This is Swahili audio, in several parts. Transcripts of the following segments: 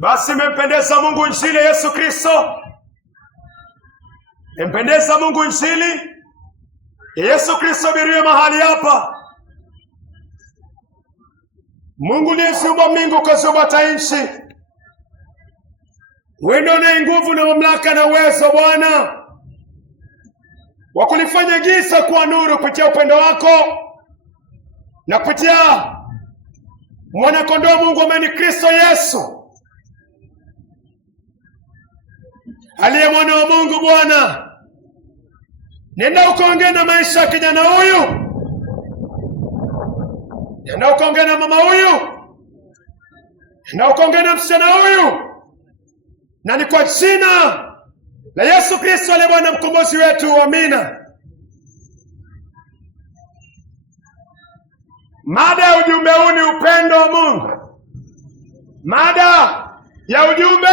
Basi imempendeza Mungu injili ya Yesu Kristo. Impendeza Mungu injili ya Yesu Kristo biriwe mahali hapa. Mungu aliyeziumba mbingu kaziumba hata nchi. Wewe ndiye una nguvu na mamlaka na uwezo Bwana wa kulifanya giza kuwa nuru kupitia upendo wako na kupitia mwana kondoo Mungu ambaye ni Kristo Yesu, aliye mwana wa Mungu. Bwana, nenda ukaongea na maisha ya kijana huyu, nenda ukaongea na mama huyu, nenda ukaongea na msichana huyu, na ni kwa jina la Yesu Kristo aliye Bwana mkombozi wetu, amina. Mada ya ujumbe huu ni upendo wa Mungu. Mada ya ujumbe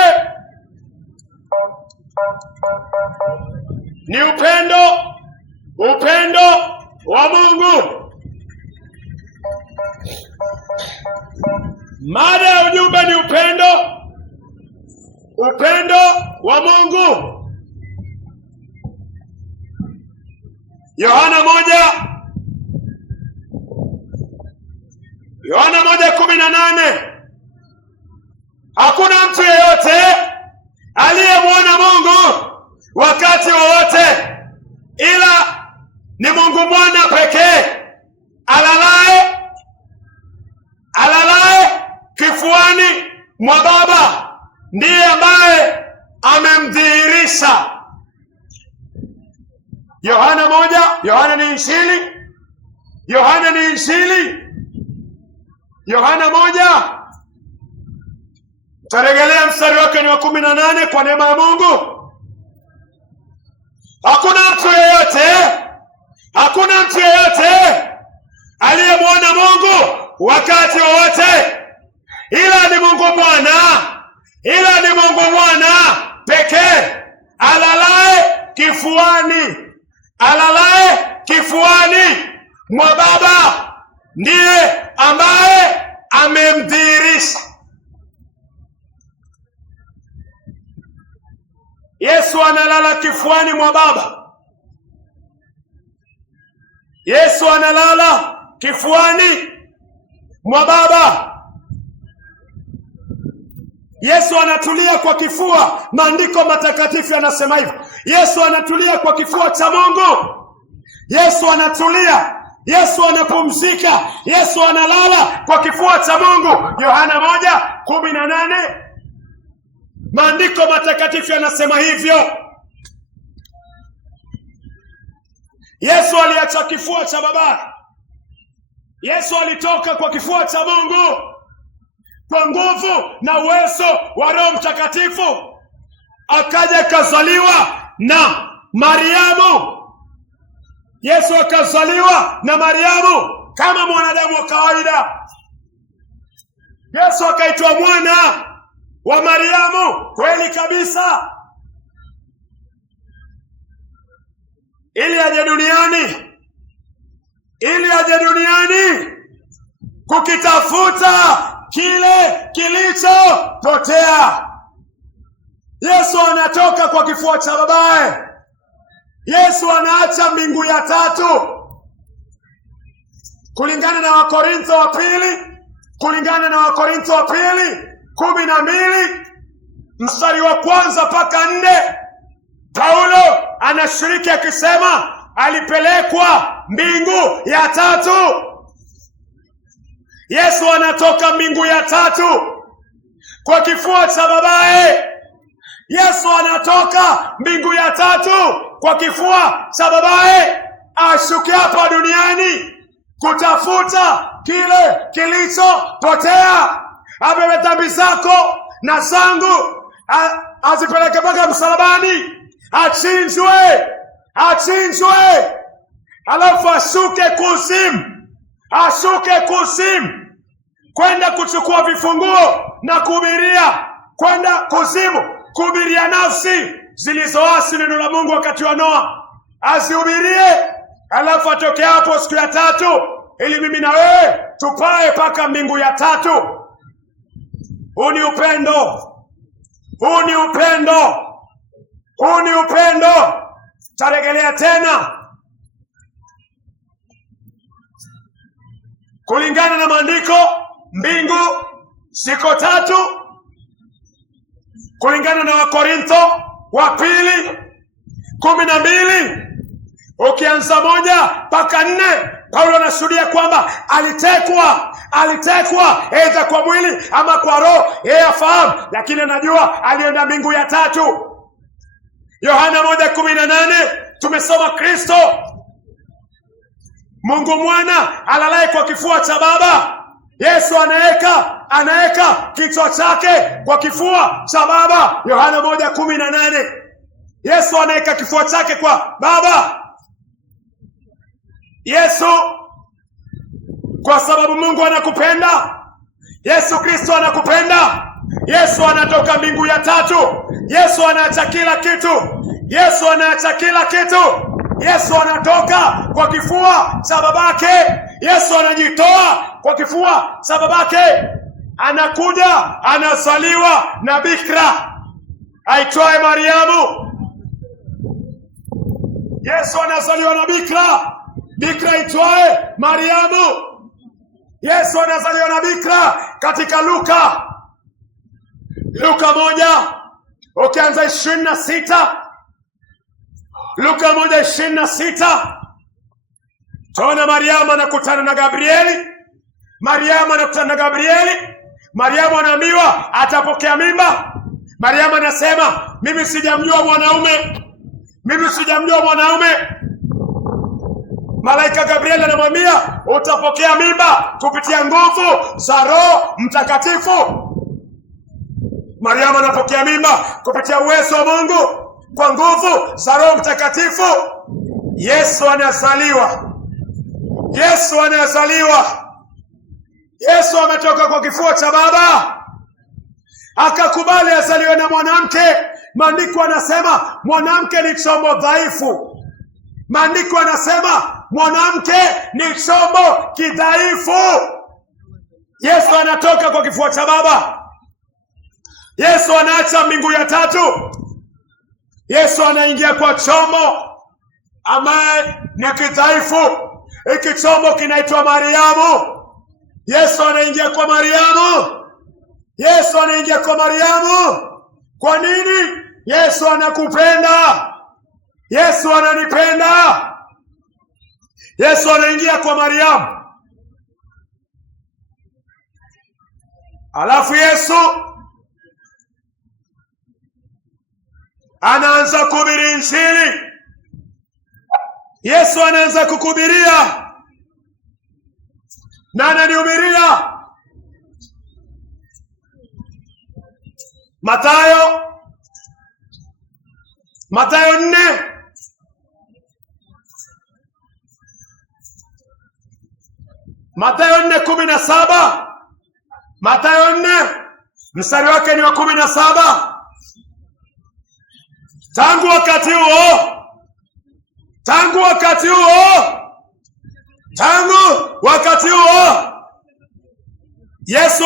ni upendo wa Mungu. Mada ya ujumbe ni upendo wa Mungu. Yohana 1:18. Hakuna mtu yeyote aliyemwona Mungu wakati wowote, ila ni Mungu mwana pekee alalaye kifuani mwa Baba, ndiye ambaye amemdhihirisha. Yohana ni injili. Yohana 1, tarejelea mstari wake ni wa 18. Kwa neema ya Mungu hakuna mtu yeyote aliyemwona Mungu wakati wowote, ila ni Mungu mwana pekee alalaye kifuani mwa Baba, ndiye ambaye amemdhihirisha. Yesu analala kifuani mwa Baba. Yesu analala kifuani mwa Baba. Yesu anatulia kwa kifua. Maandiko matakatifu yanasema hivyo. Yesu anatulia kwa kifua cha Mungu. Yesu anatulia. Yesu anapumzika. Yesu analala kwa kifua cha Mungu. Yohana 1:18. Maandiko matakatifu yanasema hivyo. Yesu aliacha kifua cha Baba. Yesu alitoka kwa kifua cha Mungu kwa nguvu na uwezo wa Roho Mtakatifu, akaja akazaliwa na Mariamu. Yesu akazaliwa na Mariamu kama mwanadamu wa kawaida. Yesu akaitwa mwana wa Mariamu, kweli kabisa, ili aje duniani kukitafuta kile kilichopotea. Yesu anatoka kwa kifua cha babaye. Yesu anaacha mbingu ya tatu. Kulingana na Wakorintho wa pili 12 mstari wa 1 mpaka 4, Paulo anashiriki akisema alipelekwa mbingu ya tatu. Yesu anatoka mbingu ya tatu kwa kifua cha babaye. Yesu anatoka mbingu ya tatu kwa kifua cha babaye, ashuke hapa duniani kutafuta kile kilichopotea. Abebe dhambi zako na zangu, azipeleke mpaka msalabani, achinjwe, alafu ashuke kuzimu kwenda kuchukua vifunguo na kuhubiria, kwenda kuzimu kuhubiria nafsi zilizoasi neno la Mungu wakati wa Noa. Azihubirie, alafu atoke hapo siku ya tatu, ili mimi na wewe tupae mpaka mbingu ya tatu. Huu ni upendo Huu ni upendo, huu ni upendo. Tarejelea tena, kulingana na maandiko mbingu ziko tatu, kulingana na Wakorintho wa pili 12 ukianza 1 mpaka 4, Paulo anashuhudia kwamba alitekwa aidha kwa mwili ama kwa roho, yeye afahamu, lakini anajua alienda mbingu ya tatu. Yohana 1:18 tumesoma Kristo Mungu mwana alalaye kwa kifua cha Baba. Yesu anaweka kichwa chake kwa kifua cha Baba. Yohana 1:18. Yesu anaweka kifua chake kwa Baba. Yesu, kwa sababu Mungu anakupenda, Yesu Kristo anakupenda. Yesu anatoka mbingu ya tatu. Yesu anaacha kila kitu. Yesu anaacha kila kitu. Yesu anatoka kwa kifua cha babake. Yesu anajitoa kwa kifua cha babake. Anakuja, anazaliwa na bikira aitwaye Mariamu. Yesu anazaliwa na bikira aitwaye Mariamu. Yesu anazaliwa na bikira katika Luka 1 ukianza 26. Luka 1:26 tunaona Mariamu anakutana na Gabrieli. Mariamu anaambiwa atapokea mimba. Mariamu anasema mimi sijamjua mwanaume. Malaika Gabrieli anamwambia utapokea mimba kupitia nguvu za Roho Mtakatifu. Mariamu anapokea mimba kupitia uwezo wa Mungu kwa nguvu za Roho Mtakatifu. Yesu anazaliwa. Yesu ametoka kwa kifua cha Baba, akakubali azaliwe na mwanamke. Maandiko anasema mwanamke ni chombo dhaifu. Maandiko anasema mwanamke ni chombo kidhaifu. Yesu anatoka kwa kifua cha Baba. Yesu anaacha mbingu ya tatu. Yesu anaingia kwa chombo ambaye ni kidhaifu. Hiki chombo kinaitwa Mariamu. Yesu anaingia kwa Mariamu. Kwa nini? Yesu anakupenda. Yesu ananipenda. Yesu anaingia kwa Mariamu. Alafu Yesu anaanza kuhubiri Injili. Yesu anaanza kukuhubiria. Na ananihubiria. Mathayo 4. Mathayo 4:17. Mathayo 4 mstari wake ni wa 17. Tangu wakati huo Yesu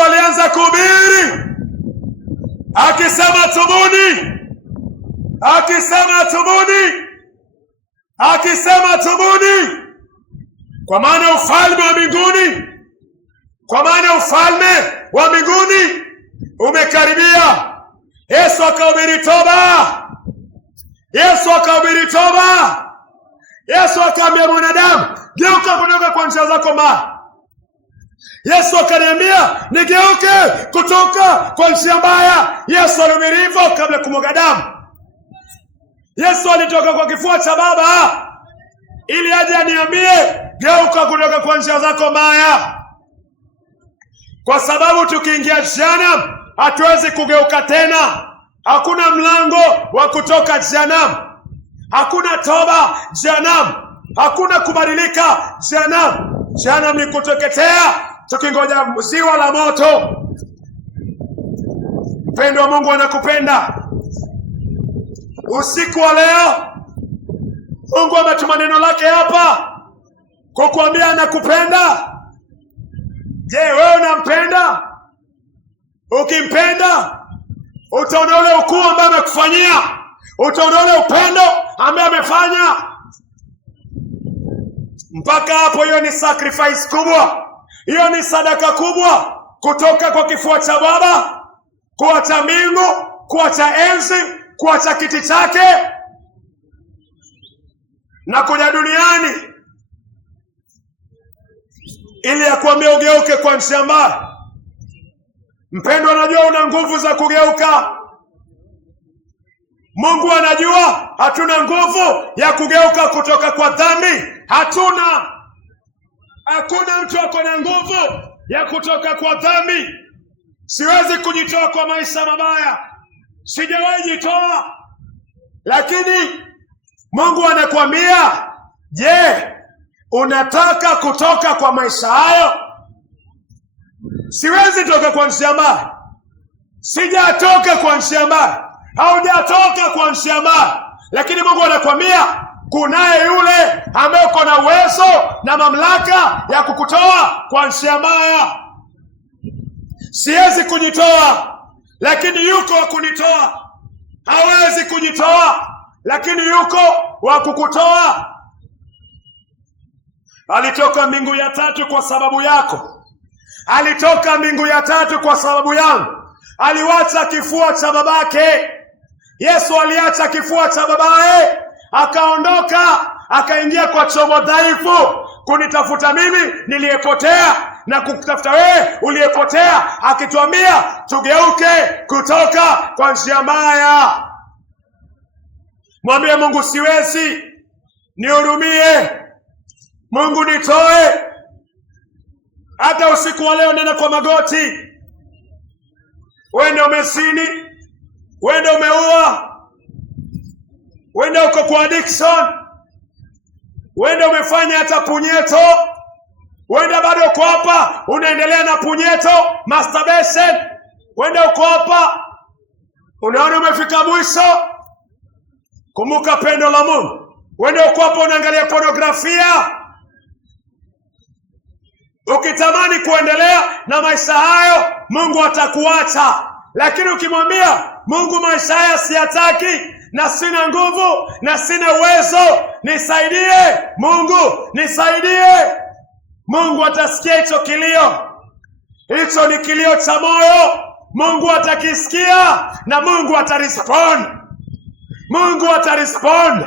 alianza kuhubiri. Akisema tubuni, kwa maana ufalme wa mbinguni umekaribia. Yesu akahubiri toba. Yesu akaambia mwanadamu, geuka kutoka kwa njia zako mbaya. Yesu akaniambia nigeuke kutoka kwa njia mbaya. Yesu alihubiri hivyo kabla kumwaga damu. Yesu alitoka kwa kifua cha Baba ili aje aniambie geuka kutoka kwa njia zako mbaya. Kwa sababu tukiingia jehanamu hatuwezi kugeuka tena. Hakuna mlango wa kutoka jehanamu. Hakuna toba jehanamu. Hakuna kubadilika jehanamu. Jehanamu ni kuteketea tukingoja ziwa la moto. Mpendo wa Mungu anakupenda. Usiku wa leo Mungu ametuma neno lake hapa kukuambia anakupenda. Je, wewe unampenda? Ukimpenda utaona ule ukuu ambao amekufanyia, utaona ule upendo ambao amefanya. Mpaka hapo, hiyo ni sacrifice kubwa, hiyo ni sadaka kubwa, kutoka kwa kifua cha Baba, kuacha mbingu, kuacha enzi, kuacha kiti chake na kuja duniani ili akwambia ugeuke kwa njia mbaya. Mpendwa, anajua una nguvu za kugeuka. Mungu anajua hatuna nguvu ya kugeuka kutoka kwa dhambi. Hakuna mtu ako na nguvu ya kutoka kwa dhambi. Siwezi kujitoa kwa maisha mabaya, sijawahi jitoa. Lakini Mungu anakuambia, je, unataka kutoka kwa maisha hayo? Siwezi toka kwa njia mbaya, sijatoka kwa njia mbaya, haujatoka kwa njia mbaya. Lakini Mungu anakuambia kunaye yule ambaye uko na uwezo na mamlaka ya kukutoa kwa njia mbaya. Siwezi kujitoa, lakini yuko wa kunitoa. Hawezi kujitoa, lakini yuko wa kukutoa. Alitoka mbingu ya tatu kwa sababu yako. Alitoka mbingu ya tatu kwa sababu yangu. Aliwacha kifua cha babake. Yesu aliacha kifua cha babaye, akaondoka, akaingia kwa chombo dhaifu kunitafuta mimi niliyepotea na kukutafuta wewe uliyepotea, akituambia tugeuke kutoka kwa njia mbaya. Mwambie Mungu, siwezi, nihurumie. Mungu, nitoe. Hata usiku wa leo nenda kwa magoti. Wenda umezini, wenda umeua, wenda uko kwa addiction, wenda umefanya hata punyeto, wenda bado uko hapa unaendelea na punyeto, masturbation, wenda uko hapa unaona umefika mwisho. Kumbuka pendo la Mungu. Wenda uko hapa unaangalia pornografia, ukitamani kuendelea na maisha hayo, Mungu atakuacha. Lakini ukimwambia Mungu, maisha haya siyataki, na sina nguvu na sina uwezo, nisaidie Mungu, nisaidie, Mungu atasikia hicho kilio. Hicho ni kilio cha moyo. Mungu atakisikia na Mungu atarespond. Mungu atarespond.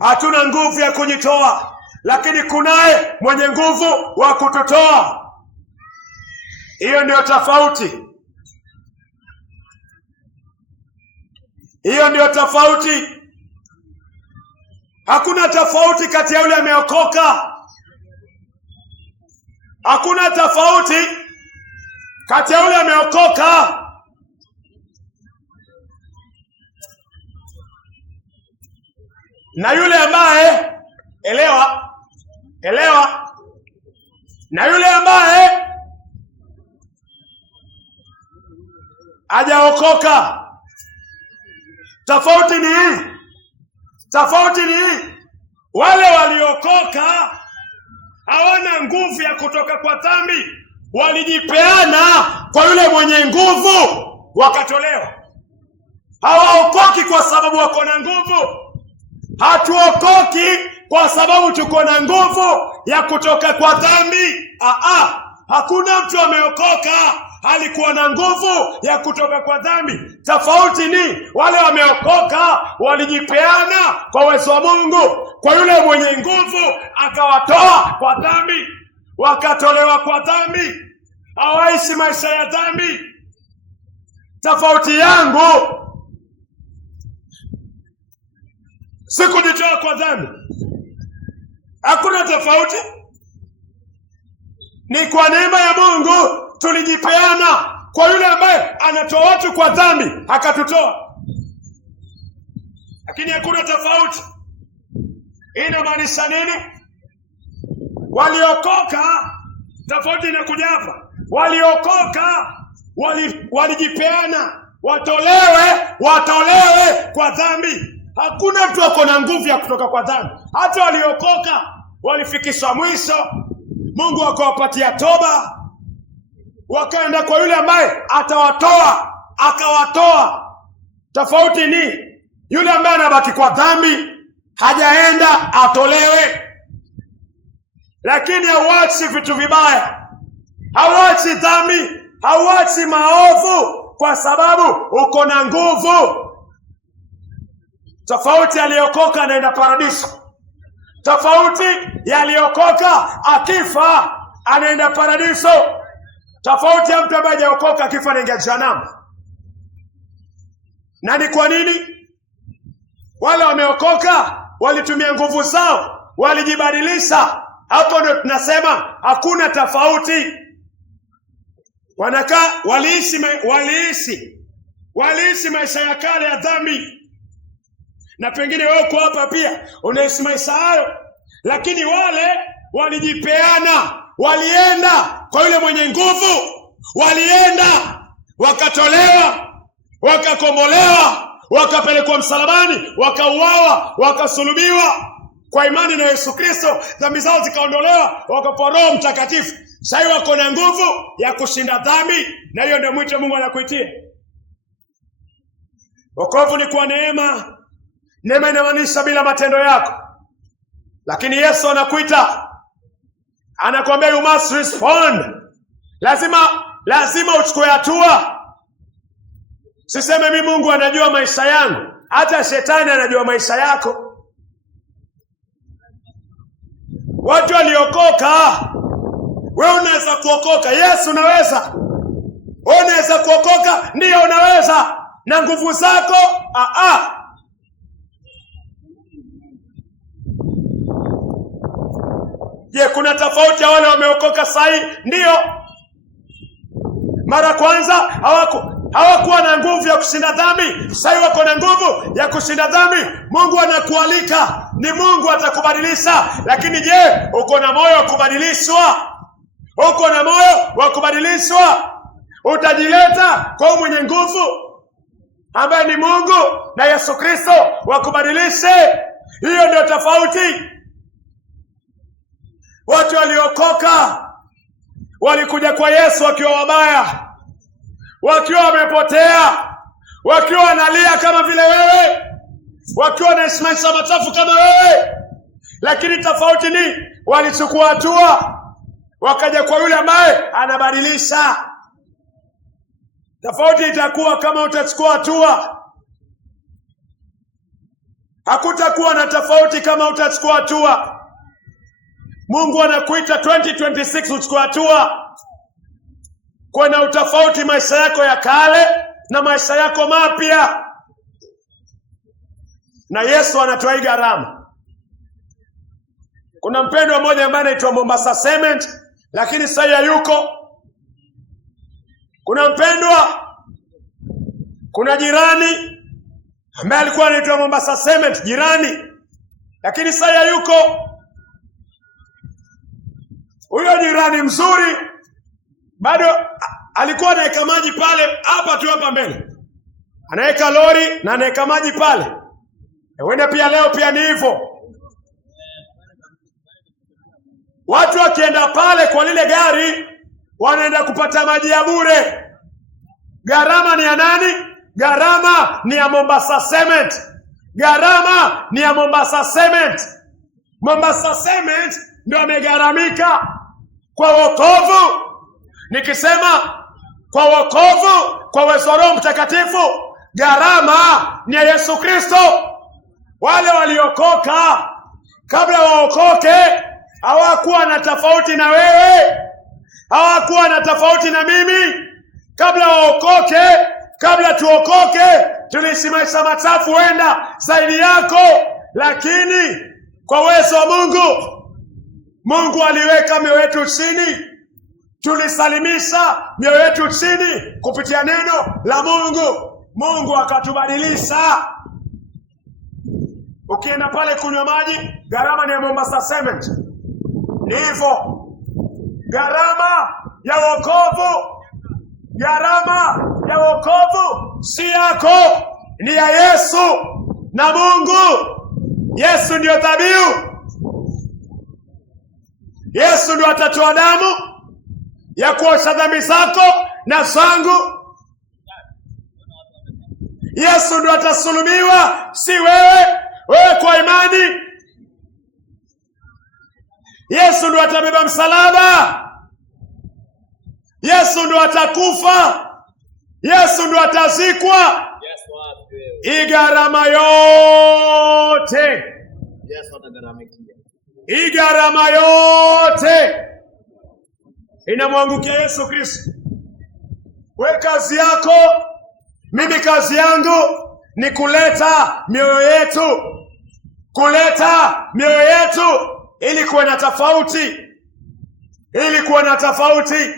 Hatuna nguvu ya kujitoa, lakini kunaye mwenye nguvu wa kututoa. Hiyo ndio tofauti. Hiyo ndio tofauti. Hakuna tofauti kati ya yule ameokoka. Hakuna tofauti kati ya yule ameokoka na yule ambaye, elewa, na yule ambaye hajaokoka. Tofauti ni hii. Tofauti ni hii. Wale waliokoka hawana nguvu ya kutoka kwa dhambi. Walijipeana kwa yule mwenye nguvu, wakatolewa. Hawaokoki kwa sababu wako na nguvu. Hatuokoki kwa sababu tuko na nguvu ya kutoka kwa dhambi. Hakuna mtu ameokoka alikuwa na nguvu ya kutoka kwa dhambi. Tofauti ni wale wameokoka walijipeana kwa uwezo wa Mungu, kwa yule mwenye nguvu, akawatoa kwa dhambi, wakatolewa kwa dhambi, hawaishi maisha ya dhambi. Tofauti yangu si kujitoa kwa dhambi. Hakuna tofauti. Ni kwa neema ya Mungu tulijipeana kwa yule ambaye anatoa watu kwa dhambi, akatutoa. Lakini hakuna tofauti. Inamaanisha nini? Waliokoka, tofauti inakuja hapa. Waliokoka walijipeana, watolewe kwa dhambi. Hakuna mtu ako na nguvu ya kutoka kwa dhambi. Hata waliokoka walifikishwa mwisho, Mungu akawapatia toba, wakaenda kwa yule ambaye atawatoa, akawatoa. Tofauti ni yule ambaye anabaki kwa dhambi, hajaenda atolewe. Lakini hauachi vitu vibaya, hauachi dhambi, hauachi maovu kwa sababu uko na nguvu. Tofauti aliokoka anaenda paradiso. Tofauti yaliokoka akifa anaenda paradiso. Tofauti ya mtu ambaye hajaokoka akifa anaingia jehanamu. Na ni kwa nini? Wale wameokoka walitumia nguvu zao, walijibadilisha. Hapo ndio tunasema hakuna tofauti. Wanakaa waliishi maisha ya kale ya dhambi. Na pengine wewe uko hapa pia unaishi maisha hayo, lakini wale walijipeana, walienda kwa yule mwenye nguvu, walienda wakatolewa, wakakombolewa, wakapelekwa msalabani, wakauawa, wakasulubiwa. Kwa imani na Yesu Kristo dhambi zao zikaondolewa, wakapewa Roho Mtakatifu. Sasa wako na nguvu ya kushinda dhambi, na hiyo ndio mwito Mungu anakuitia. Wokovu ni kwa neema. Neema inamaanisha bila matendo yako. Lakini Yesu anakuita, anakuambia you must respond. Lazima uchukue hatua. Siseme mimi Mungu anajua maisha yangu, hata shetani anajua maisha yako. Watu waliokoka, wewe unaweza kuokoka. Yesu unaweza. Wewe unaweza kuokoka, ndio unaweza. Na nguvu zako, Je, kuna tofauti ya wale wameokoka sahi? Ndio. Mara kwanza hawakuwa na nguvu ya kushinda dhambi, sasa wako na nguvu ya kushinda dhambi. Mungu anakualika, ni Mungu atakubadilisha. Lakini je, uko na moyo wa kubadilishwa? Uko na moyo wa kubadilishwa? Utajileta kwa mwenye nguvu ambaye ni Mungu na Yesu Kristo wakubadilishe. Hiyo ndio tofauti. Watu waliokoka walikuja kwa Yesu wakiwa wabaya, wakiwa wamepotea, wakiwa wanalia kama vile wewe, wakiwa wanaishi maisha machafu kama wewe. Lakini tofauti ni walichukua hatua, wakaja kwa yule ambaye anabadilisha. Tofauti itakuwa kama utachukua hatua. Hakutakuwa na tofauti kama utachukua hatua. Mungu anakuita 2026 uchukue hatua. Kuna utofauti maisha yako ya kale na maisha yako mapya. Na Yesu anatoa gharama. Kuna mpendwa mmoja ambaye anaitwa Mombasa Cement, lakini sasa hayuko. Kuna mpendwa, kuna jirani ambaye alikuwa anaitwa Mombasa Cement, jirani, lakini sasa hayuko. Huyo jirani mzuri bado alikuwa anaweka maji pale, hapa mbele. Anaweka lori na anaweka maji pale. Wenda pia leo pia ni hivyo. Watu wakienda pale kwa lile gari wanaenda kupata maji ya bure. Gharama ni ya nani? Gharama ni ya Mombasa Cement. Gharama ni ya Mombasa Cement. Mombasa Cement ndio amegharamika kwa wokovu. Nikisema kwa wokovu, kwa uwezo wa Roho Mtakatifu, gharama ni ya Yesu Kristo. Wale waliokoka kabla waokoke hawakuwa na tofauti na wewe, hawakuwa na tofauti na mimi. Kabla waokoke, kabla tuokoke, tuliishi maisha machafu wenda zaidi yako, lakini kwa uwezo wa Mungu aliweka mioyo yetu chini. Tulisalimisha mioyo yetu chini kupitia neno la Mungu akatubadilisha. Ukienda pale kunywa maji, gharama ni ya Mombasa Cement. Ni hivyo. Gharama ya wokovu, gharama ya wokovu si yako, ni ya Yesu na Mungu. Yesu ndio dhabihu. Yesu ndio atatoa damu. ya kuosha dhambi zako na zangu. Yesu ndo atasulubiwa, si wewe. Wewe kwa imani Yesu ndo atabeba msalaba. Yesu ndo atakufa. Yesu ndo atazikwa. Hii gharama yote, hii gharama yote inamwangukia Yesu Kristo. We kazi yako, mimi kazi yangu ni kuleta mioyo yetu, ili kuwe na tofauti,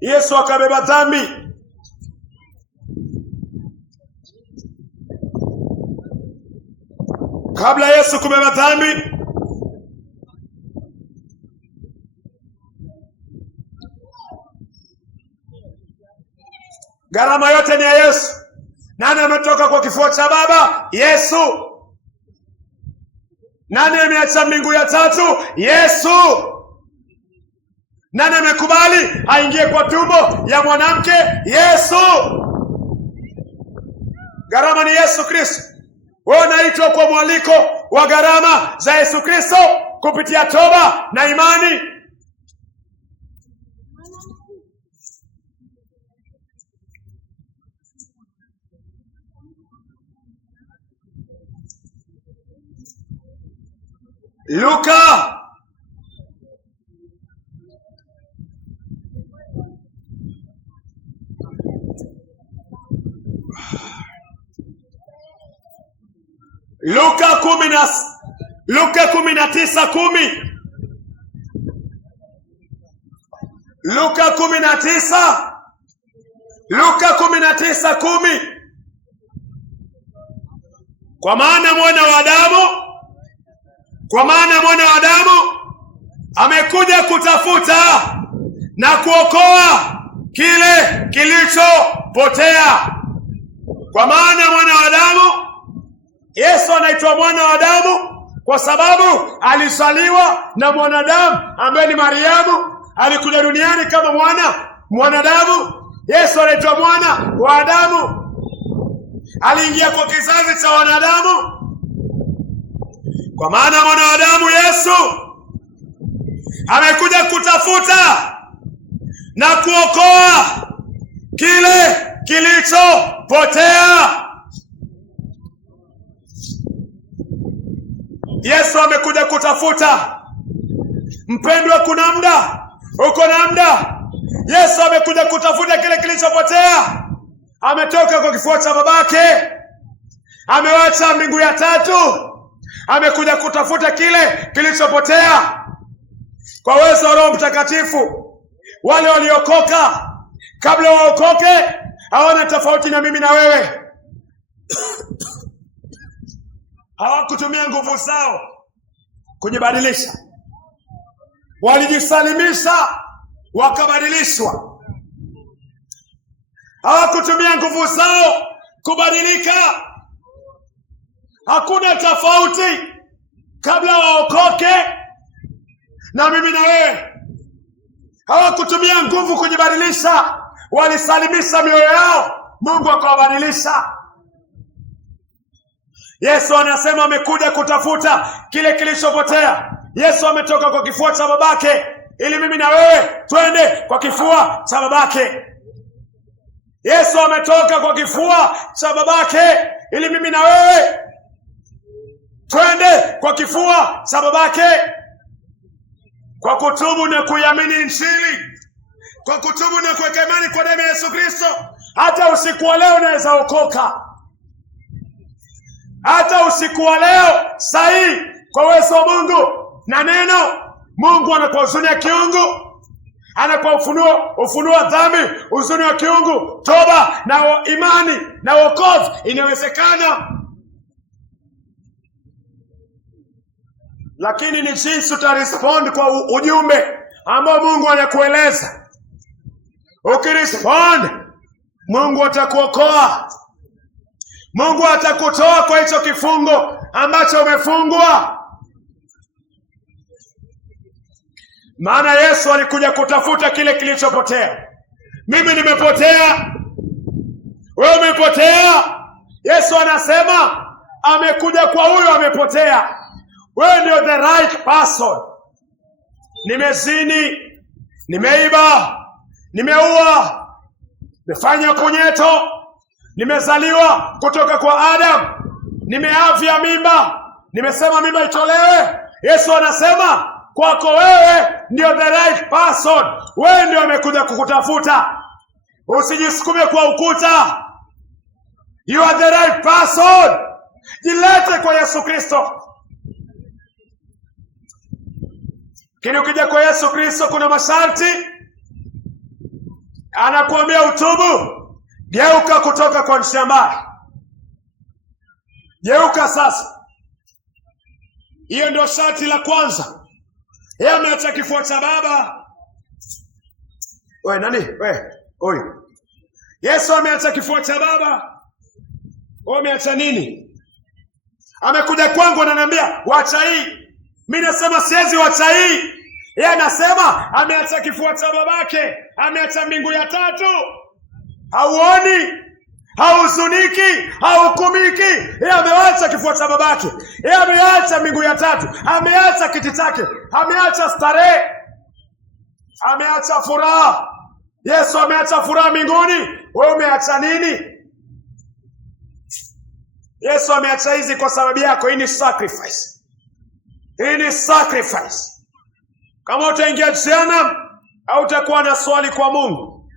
Yesu akabeba dhambi. Kabla Yesu kubeba dhambi, gharama yote ni ya Yesu. Nani ametoka kwa kifua cha Baba? Yesu. Nani ameacha mbingu ya tatu? Yesu. Nani amekubali aingie kwa tumbo ya mwanamke? Yesu. Gharama ni Yesu Kristo. Wewe unaitwa kwa mwaliko wa gharama za Yesu Kristo kupitia toba na imani. Luka Luka 19:10. Luka 19:10. Kwa maana mwana wa Adamu amekuja kutafuta na kuokoa kile kilichopotea. Kwa maana mwana wa Adamu, Yesu anaitwa mwana wa Adamu kwa sababu alizaliwa na mwanadamu ambaye ni Mariamu. Alikuja duniani kama mwanadamu. Yesu anaitwa mwana wa Adamu. Aliingia kwa kizazi cha wanadamu. Kwa maana mwana wa Adamu Yesu amekuja kutafuta na kuokoa kile kilichopotea. Yesu amekuja kutafuta. Mpendwa, kuna muda, uko na muda. Yesu amekuja kutafuta kile kilichopotea. Ametoka kwa kifua cha babake, amewacha mbingu ya tatu, amekuja kutafuta kile kilichopotea. Kwa uwezo wa Roho Mtakatifu, wale waliokoka kabla waokoke hawana tofauti na mimi na wewe. Hawakutumia nguvu zao kujibadilisha, walijisalimisha wakabadilishwa. Hawakutumia nguvu zao kubadilika. Hakuna tofauti kabla waokoke na mimi na wewe. Hawakutumia nguvu kujibadilisha, walisalimisha mioyo yao, Mungu akawabadilisha. Yesu anasema amekuja kutafuta kile kilichopotea. Yesu ametoka kwa kifua cha babake ili mimi na wewe twende kwa kifua cha babake. Yesu ametoka kwa kifua cha babake ili mimi na wewe twende kwa kifua cha babake, kwa kutubu na kuiamini Injili, kwa kutubu na kuweka imani kwa damu ya Yesu Kristo. Hata usiku wa leo unaweza okoka. Hata usiku wa leo sahi, kwa uwezo wa Mungu na neno. Mungu anakuwa huzuni ya kiungu, anakuwa ufunuo wa dhambi, huzuni wa kiungu, toba na imani na wokovu. Inawezekana, lakini ni jinsi utarespond kwa ujumbe ambao Mungu anakueleza. Ukirespond, Mungu atakuokoa. Mungu atakutoa kwa hicho kifungo ambacho umefungwa. Maana Yesu alikuja kutafuta kile kilichopotea. Mimi nimepotea, wewe umepotea. Yesu anasema amekuja kwa huyo amepotea. Wewe ndio the right person. Nimezini, nimeiba, nimeua, nimefanya kunyeto, nimezaliwa kutoka kwa Adam, nimeavya mimba, nimesema mimba itolewe. Yesu anasema kwako wewe ndio the right person. Wewe ndio amekuja kukutafuta. Usijisukume kwa ukuta. You are the right person. Jilete kwa Yesu Kristo. Kini ukija kwa Yesu Kristo kuna masharti. Anakuambia utubu. Geuka kutoka kwa njia mbaya. Geuka sasa. Hiyo ndio sharti la kwanza. Yeye ameacha kifua cha baba. Wewe nani? Wewe. Huyu. Yesu ameacha kifua cha baba. Wewe umeacha nini? Amekuja kwangu ananiambia wacha hii. Mimi nasema siwezi wacha hii. Yeye anasema ameacha kifua cha babake, ameacha mbingu ya tatu. Hauoni? Hauzuniki, haukumiki. Yeye ameacha kifua cha babake. Yeye ameacha mbingu ya tatu, ameacha kiti chake, ameacha starehe, ameacha furaha. Yesu ameacha furaha mbinguni. Wewe umeacha nini? Yesu ameacha hizi kwa sababu yako. Hii ni sacrifice. Hii ni sacrifice. Kama utaingia jehanamu, hautakuwa na swali kwa Mungu.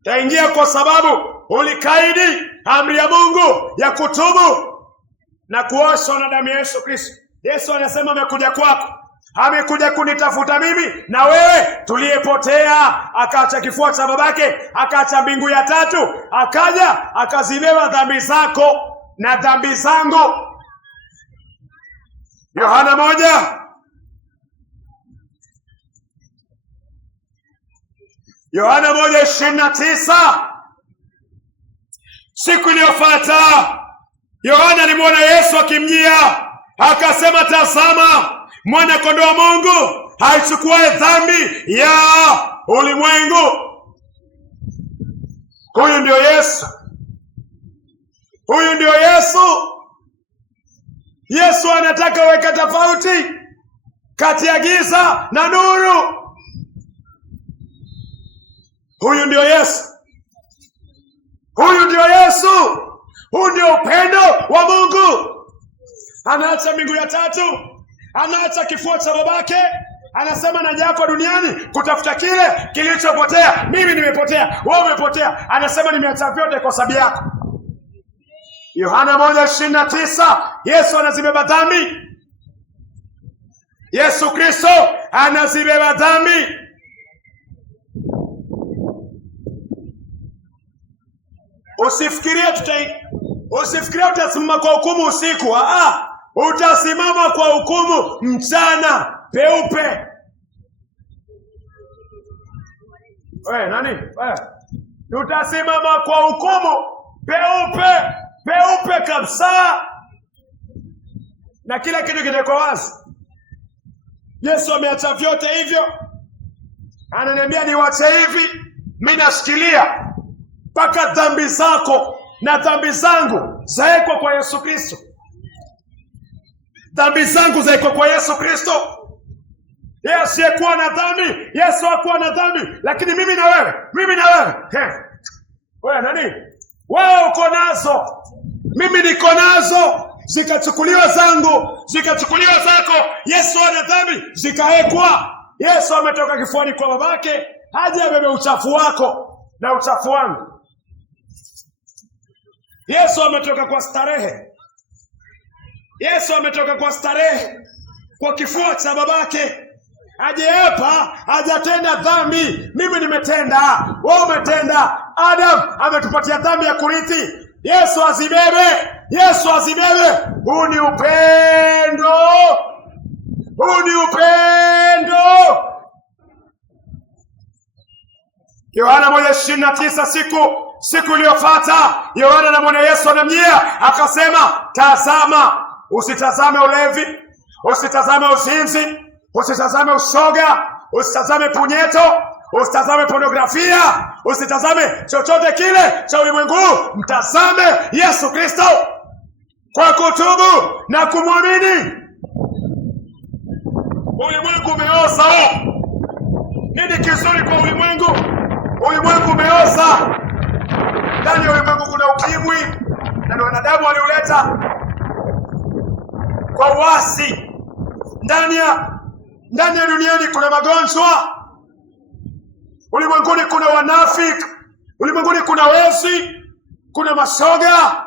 Utaingia kwa sababu ulikaidi amri ya Mungu ya kutubu na kuoshwa na damu ya Yesu Kristo. Yesu anasema amekuja kwako. Amekuja kunitafuta mimi na wewe tuliyepotea. Akaacha kifua cha babake, akaacha mbingu ya tatu, akaja akazibeba dhambi zako na dhambi zangu. Yohana 1. Yohana 1:29. Siku iliyofuata Yohana alimuona Yesu akimjia, akasema tazama, mwana kondoo wa Mungu aichukuaye dhambi ya ulimwengu. Huyu ndio Yesu. Huyu ndio Yesu. Yesu anataka weka tofauti kati ya giza na nuru. Huyu ndio Yesu. Huyu ndio Yesu. Huyu ndio upendo wa Mungu. Anaacha mbingu ya tatu, anaacha kifua cha babake, anasema naja hapa duniani kutafuta kile kilichopotea. Mimi nimepotea, wewe umepotea. Anasema nimeacha vyote kwa sababu yako. Yohana 1:29. Yesu anazibeba dhambi. Yesu Kristo anazibeba dhambi. Usifikirie utasimama kwa hukumu usiku. Utasimama kwa hukumu mchana peupe. Wewe nani? Wewe. Utasimama kwa hukumu peupe kabisa. Na kila kitu kitakuwa wazi. Yesu ameacha vyote hivyo. Ananiambia niwache hivi. Mimi nashikilia mpaka dhambi zako na dhambi zangu zaekwa kwa Yesu Kristo. Dhambi zangu zaekwa kwa Yesu Kristo. Yeye asiyekuwa na dhambi, Yesu hakuwa na dhambi, lakini mimi na wewe. Wewe nani? Wewe uko nazo, mimi niko nazo. Zikachukuliwa zangu, zikachukuliwa zako. Yesu ana dhambi, zikaekwa. Yesu ametoka kifuani kwa babake, haja abebe uchafu wako na uchafu wangu. Yesu ametoka kwa starehe. Yesu ametoka kwa starehe kwa kifua cha babake. Aje hapa hajatenda dhambi. Mimi nimetenda, wewe umetenda. Adam ametupatia dhambi ya kurithi. Yesu azibebe. Yesu azibebe. Huu ni upendo. Huu ni upendo. Yohana 1:29. Siku iliyofuata Yohana anamwona Yesu anamjia, akasema tazama, usitazame ulevi, usitazame uzinzi, usitazame ushoga, usitazame punyeto, usitazame pornografia, usitazame chochote kile cha ulimwengu. Mtazame Yesu Kristo kwa kutubu na kumwamini. Ulimwengu umeoza. Nini kizuri kwa ulimwengu? Ulimwengu umeoza. Ndani ya ulimwengu kuna ukimwi, na wanadamu waliuleta kwa uasi. Ndani ya duniani kuna magonjwa. Ulimwenguni kuna wanafiki. Ulimwenguni kuna wezi, kuna mashoga.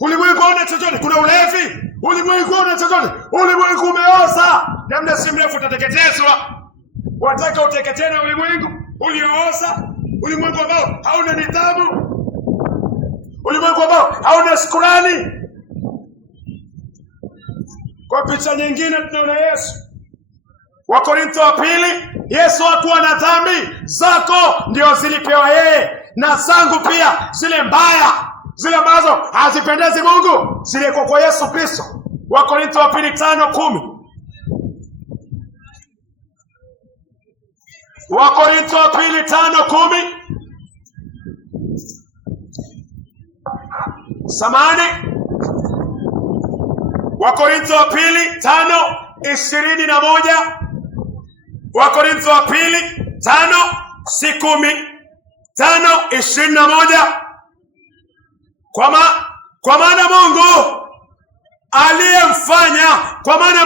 Ulimwengu una chochote, kuna ulevi. Ulimwengu una chochote. Ulimwengu umeoza, na muda si mrefu utateketezwa. Wataka uteketee na ulimwengu uliooza, ulimwengu ambao hauna nidhamu, ulimwengu ambao hauna shukrani. Kwa picha nyingine tunaona Yesu. Wakorintho wa pili, Yesu hakuwa na dhambi. Zako ndio zilipewa yeye, na zangu pia, zile mbaya, zile ambazo hazipendezi Mungu, zilikuwa kwa Yesu Kristo. Wakorintho wa pili 5:10. Wakorintho wa pili 5:10. Samahani, Wakorintho wa pili 5:21. Wakorintho wa pili 5, si 10, 5:21. Kwa maana Mungu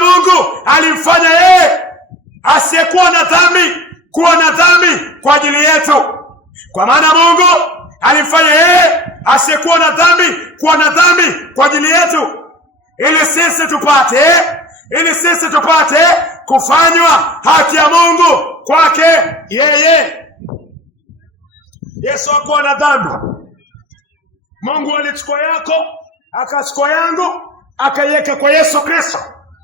Mungu alimfanya yeye asiyekuwa na dhambi kuwa na dhambi kwa ajili yetu. Kwa maana Mungu alimfanya yeye asiyekuwa na dhambi kuwa na dhambi kwa ajili yetu, ili sisi tupate kufanywa haki ya Mungu kwake yeye. Yesu hakuwa na dhambi. Mungu alichukua yako, akachukua yangu, akaiweka kwa Yesu Kristo.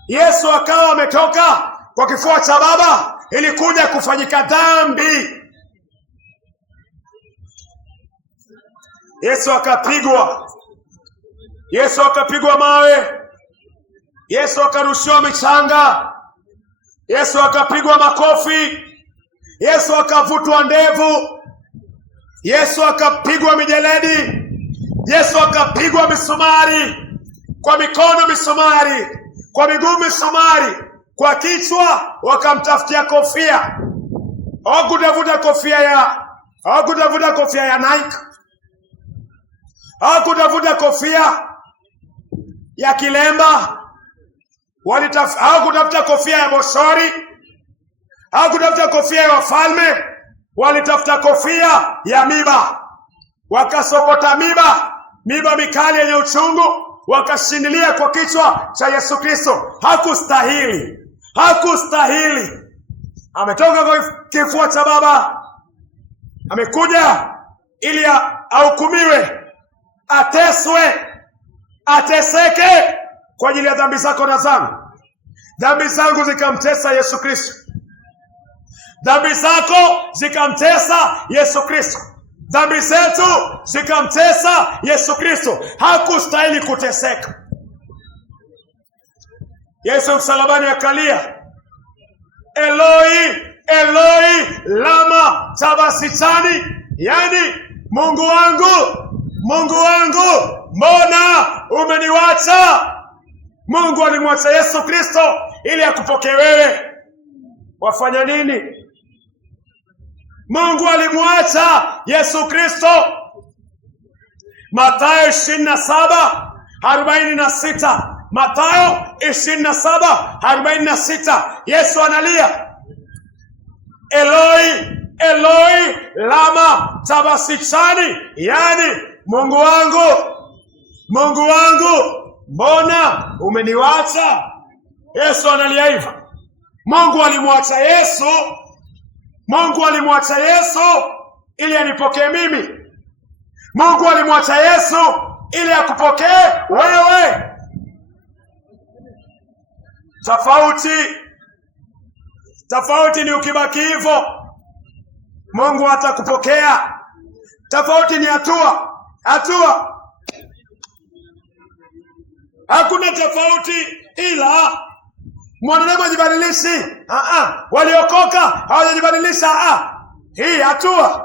Yesu akawa ametoka kwa kifua cha Baba ili kuja kufanyika dhambi. Yesu akapigwa mawe. Yesu akarushiwa michanga. Yesu akapigwa makofi. Yesu akavutwa ndevu. Yesu akapigwa mijeledi. Yesu akapigwa misumari, kwa mikono misumari, kwa miguu misumari, kwa kichwa wakamtafutia kofia. Hawakutafuta kofia ya Nike. Hawakutafuta kofia ya kilemba. Hawakutafuta kofia ya boshori. Hawakutafuta kofia ya wafalme. Walitafuta kofia ya miba. Wakasokota miba mikali yenye uchungu, wakashindilia kwa kichwa cha Yesu Kristo. Hakustahili. Ametoka kwa kifua cha Baba, amekuja ili ahukumiwe, ateseke kwa ajili ya dhambi zako na zangu. Dhambi zangu zikamtesa Yesu Kristo. Dhambi zako zikamtesa Yesu Kristo. Dhambi zetu zikamtesa Yesu Kristo. Hakustahili kuteseka. Yesu msalabani akalia, Eloi, Eloi, lama sabachthani, yani Mungu wangu, mbona umeniwacha? Mungu alimwacha Yesu Kristo ili akupokee wewe. Wafanya nini? Mungu alimwacha Yesu Kristo. Mathayo 27:46. Mathayo 27:46. Yesu analia, Eloi, Eloi, lama sabachthani, yani Mungu wangu, mbona umeniwacha? Yesu analia hivyo. Mungu alimwacha Yesu ili anipokee mimi. Mungu alimwacha Yesu ili akupokee wewe. Tofauti ni ukibaki hivyo, Mungu hatakupokea. Tofauti ni hatua. Hakuna tofauti, ila Mwanadamu hajibadilishi. Waliokoka hawajibadilisha. Hii hatua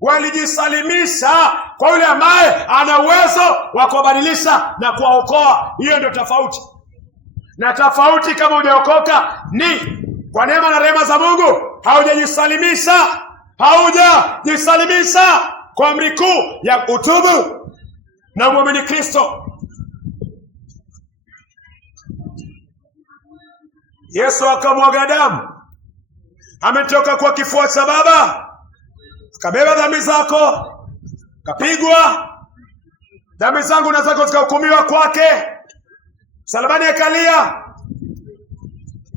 walijisalimisha kwa yule ambaye ana uwezo wa kuwabadilisha na kuwaokoa. Hiyo ndio tofauti. Na tofauti kama hujaokoka ni kwa neema na rehema za Mungu haujajisalimisha kwa amri kuu ya utubu na muamini Kristo. Yesu akamwaga damu, ametoka kwa kifua cha Baba, kabeba dhambi zako, kapigwa dhambi zangu na zako zikahukumiwa kwake. Msalabani akalia.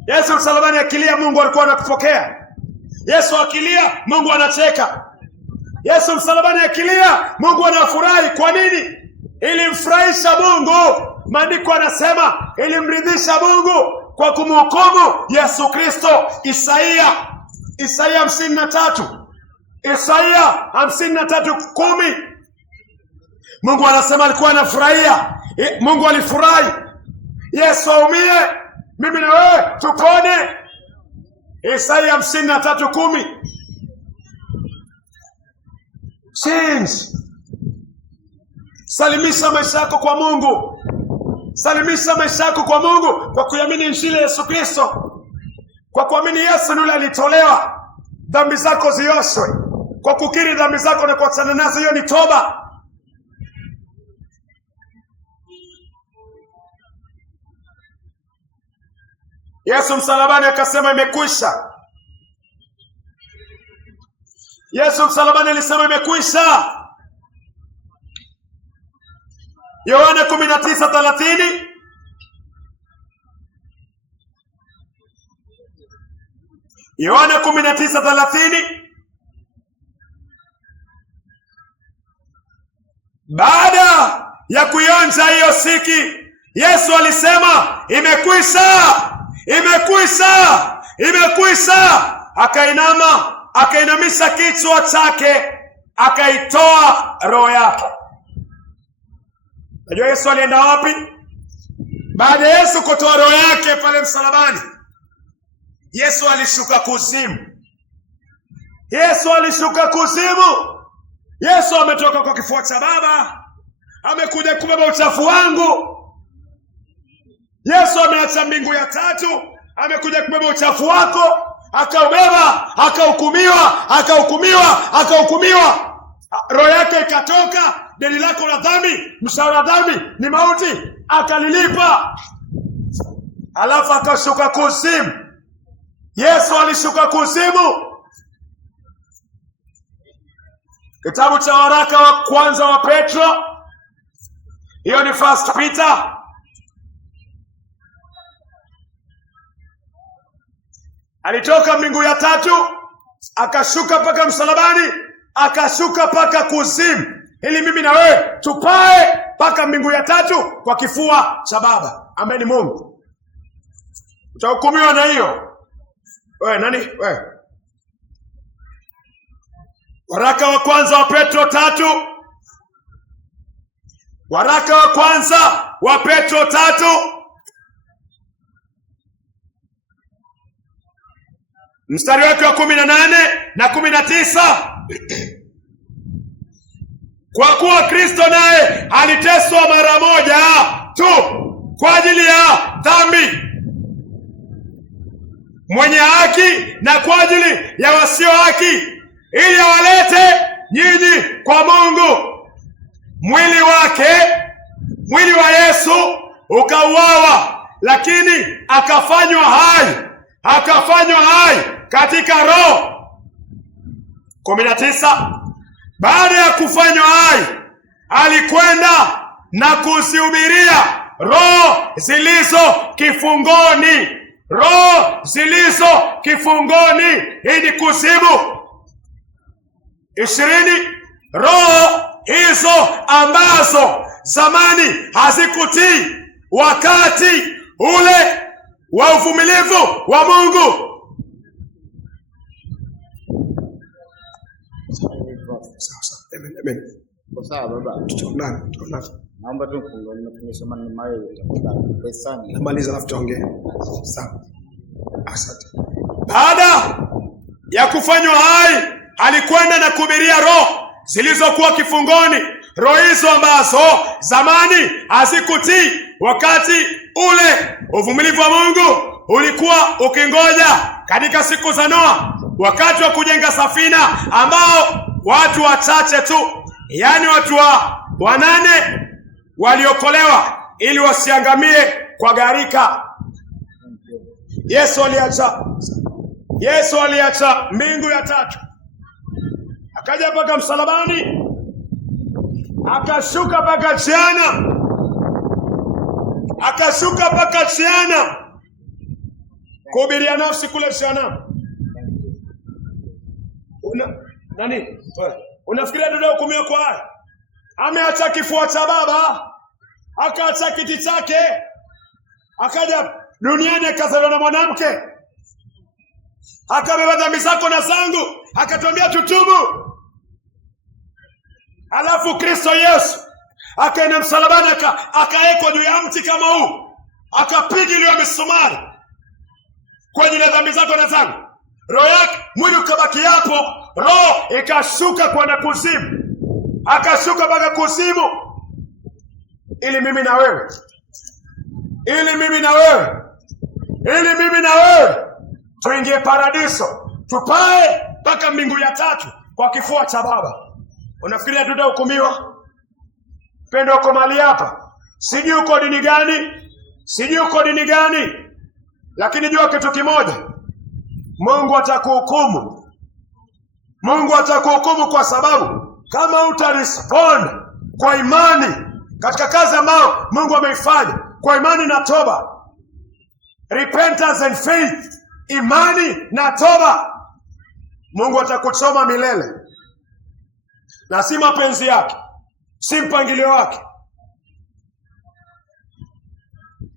Yesu msalabani akilia, Mungu alikuwa anakupokea. Yesu akilia, Mungu anacheka. Yesu msalabani akilia, Mungu anafurahi. Kwa nini? Ilimfurahisha Mungu. Maandiko anasema ilimridhisha Mungu kwa kumhukumu Yesu Kristo. Isaia 53:10. Mungu anasema alikuwa anafurahia. Mungu alifurahi Yesu aumie, mimi na wewe tupone. Isaia 53:10. Change. Salimisha maisha yako kwa Mungu. Salimisha maisha yako kwa Mungu kwa kuamini Injili ya Yesu Kristo. Kwa kuamini Yesu ndiye alitolewa dhambi zako zioshwe. Kwa kukiri dhambi zako na kuachana nazo, hiyo ni toba. Yesu msalabani akasema imekwisha. Yesu msalabani alisema imekwisha. Yohana 19:30. Yohana 19:30. Baada ya kuionja hiyo siki, Yesu alisema imekwisha. Imekwisha. Imekwisha. Akainamisha kichwa chake, akaitoa roho yake. Unajua Yesu alienda wapi? Baada ya Yesu kutoa roho yake pale msalabani, Yesu alishuka kuzimu. Yesu alishuka kuzimu. Yesu ametoka kwa kifua cha Baba, amekuja kubeba uchafu wangu. Yesu ameacha mbingu ya tatu, amekuja kubeba uchafu wako, akaubeba, akahukumiwa. Roho yake ikatoka, deni lako la dhambi, mshahara wa dhambi ni mauti, akalilipa. Alafu akashuka kuzimu. Yesu alishuka kuzimu. Kitabu cha waraka wa kwanza wa Petro, hiyo ni 1 Peter. Alitoka mbingu ya tatu, akashuka mpaka msalabani, akashuka mpaka kuzimu, ili mimi na wewe tupae mpaka mbingu ya tatu kwa kifua cha Baba. Ameni Mungu. Utahukumiwa na hiyo. Wewe nani? Wewe. Waraka wa kwanza wa Petro 3. Waraka wa kwanza wa Petro 3. Mstari wake wa 18 na 19. Kwa kuwa Kristo naye aliteswa mara moja tu kwa ajili ya dhambi, mwenye haki na kwa ajili ya wasio haki, ili awalete nyinyi kwa Mungu. Mwili wa Yesu ukauawa, lakini akafanywa hai katika roho. 19. Baada ya kufanywa hai, alikwenda na kuzihubiria roho zilizo kifungoni, hii ni kuzimu. 20. Roho hizo ambazo zamani hazikutii wakati ule wa uvumilivu wa Mungu. Sawa. Amen. Sawa baba. Tutaonana. Naomba tu nifungue maneno mawili tafadhali. Sana. Namaliza alafu tuongee. Sawa. Asante. Baada ya kufanywa hai, alikwenda na kuhubiria roho zilizokuwa kifungoni, roho hizo ambazo zamani hazikutii wakati ule. Uvumilivu wa Mungu ulikuwa ukingoja katika siku za Noa, wakati wa kujenga safina, ambao watu wachache tu, yani watu wanane waliokolewa ili wasiangamie kwa gharika. Yesu aliacha mbingu ya tatu, akaja mpaka msalabani, akashuka mpaka Jehanamu, kuhubiria nafsi kule Jehanamu. Unafikiria tutahukumiwa kwa haya? Ameacha kifua cha baba, akaacha kiti chake, akaja duniani, akazaliwa na mwanamke, akabeba dhambi zako na zangu, akatuambia tutubu. Alafu Kristo Yesu akaenda msalabani, akaekwa juu ya mti kama huu, akapigiliwa misumari kwa ajili ya dhambi zako na zangu. Roho yake, mwili ukabaki hapo, roho ikashuka kwenda kuzimu, akashuka mpaka kuzimu, ili mimi na wewe tuingie paradiso, tupae mpaka mbingu ya tatu kwa kifua cha baba. Unafikiria tutahukumiwa? Pendo uko mali hapa, sijui uko dini gani, lakini jua kitu kimoja, Mungu atakuhukumu kwa sababu kama utarespond kwa imani katika kazi ambayo Mungu ameifanya, kwa imani na toba, repentance and faith, imani na toba, Mungu atakuchoma milele, na si mapenzi yake, si mpangilio wake.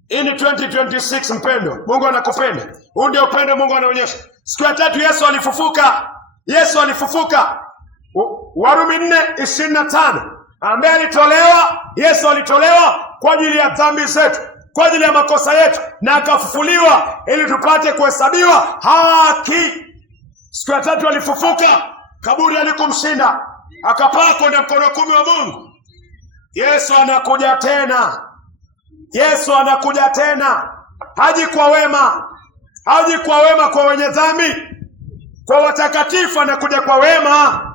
Hii ni 2026 mpendo. Mungu anakupenda. Huu ndio upendo Mungu anaonyesha. Siku ya tatu Yesu alifufuka. Warumi 4:25, ambaye Yesu alitolewa kwa ajili ya dhambi zetu, kwa ajili ya makosa yetu, na akafufuliwa ili tupate kuhesabiwa haki. Siku ya tatu alifufuka, kaburi alikumshinda, akapaa kwenda mkono kumi wa Mungu. Yesu anakuja tena. Haji kwa wema kwa wenye dhambi, kwa watakatifu anakuja kwa wema,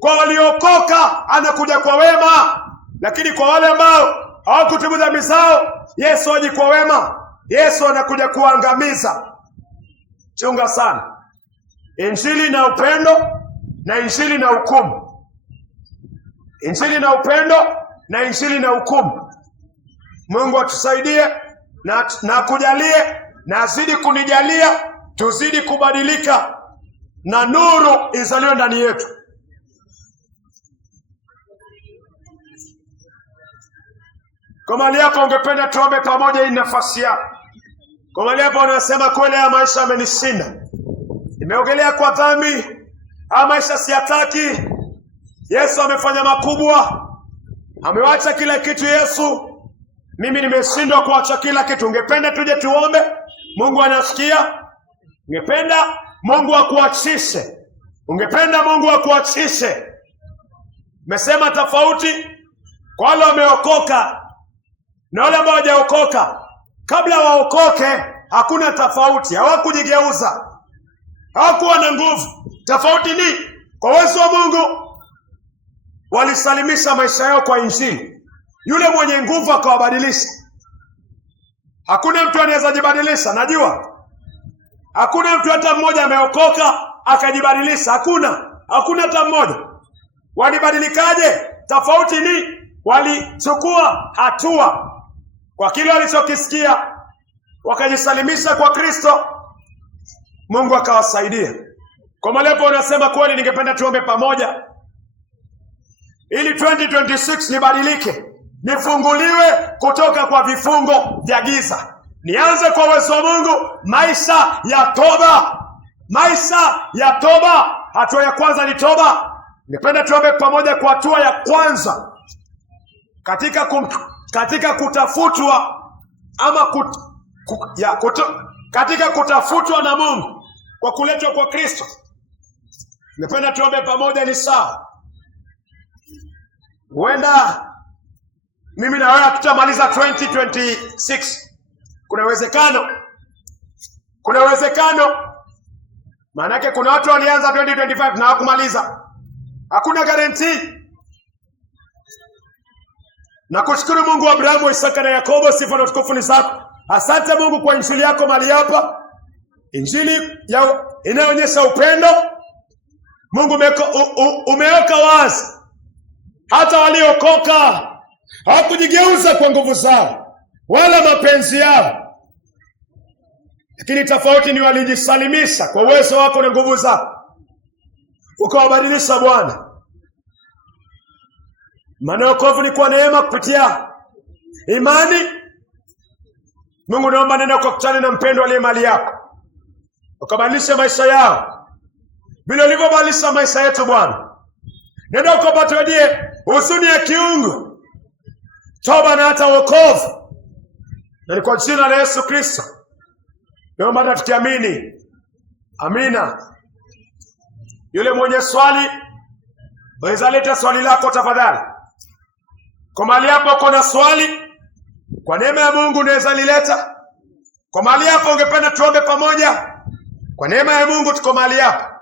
kwa waliokoka anakuja kwa wema, lakini kwa wale ambao hawakutubu dhambi zao, Yesu haji kwa wema. Yesu anakuja kuangamiza. Chunga sana. Injili na upendo na injili na hukumu. Injili na upendo na injili na hukumu. Mungu atusaidie na kujalie, na azidi kunijalia, tuzidi kubadilika na nuru izaliwe ndani yetu. Kwa mali yako ungependa tuombe pamoja, hii nafasi yako. Kwa mali yako unasema kweli, ya maisha amenishinda, nimeogelea kwa dhambi, maisha siyataki. Yesu amefanya makubwa, amewacha kila kitu. Yesu, mimi nimeshindwa kuacha kila kitu. Ungependa tuje tuombe? Mungu anasikia. Ungependa Mungu akuachishe? Ungependa Mungu akuachishe? Mesema tofauti kwa wale wameokoka na wale ambao hawajaokoka. Kabla waokoke hakuna tofauti, hawakujigeuza, hawakuwa na nguvu. Tofauti ni kwa uwezo wa Mungu walisalimisha maisha yao kwa injili. Yule mwenye nguvu akawabadilisha. Hakuna mtu anaweza jibadilisha, najua. Hakuna mtu hata mmoja ameokoka akajibadilisha. Hakuna hata mmoja. Walibadilikaje? Tofauti ni walichukua hatua kwa kile walichokisikia, wakajisalimisha kwa Kristo, Mungu akawasaidia. Kwa malepo unasema kweli, ningependa tuombe pamoja ili 2026 nibadilike, nifunguliwe kutoka kwa vifungo vya giza, nianze kwa uwezo wa Mungu maisha ya toba. Hatua ya kwanza ni toba. Ningependa tuombe pamoja kwa hatua ya kwanza. katika kutafutwa ama katika kutafutwa na Mungu kwa kuletwa kwa Kristo. Ningependa tuombe pamoja, ni sawa. Huenda mimi na wewe hatutamaliza 2026. Kuna uwezekano. Maanake kuna watu walianza 2025 na hawakumaliza. Hakuna guarantee. Na kushukuru Mungu wa Abrahamu, Isaka na Yakobo, sifa na utukufu ni zako. Asante Mungu kwa injili yako mahali hapa. Injili inayoonyesha upendo. Mungu umeweka wazi. Hata waliokoka hawakujigeuza kwa nguvu zao wala mapenzi yao, lakini tofauti ni walijisalimisha kwa uwezo wako na nguvu zako, ukawabadilisha Bwana. Maana wokovu ni kwa neema kupitia imani. Mungu, naomba nenda ukakutane na mpendo aliye mali yako, ukabadilisha maisha yao vile ulivyobadilisha maisha yetu Bwana. Nenda ukapatie huzuni ya kiungu, toba na hata wokovu. Na ni kwa jina la Yesu Kristo naomba na tukiamini, amina. Yule mwenye swali, waweza leta swali lako tafadhali. Kwa mahali hapo kuna swali, kwa neema ya Mungu unaweza lileta. Kwa mahali hapo ungependa tuombe pamoja, kwa neema ya Mungu tuko mahali hapo.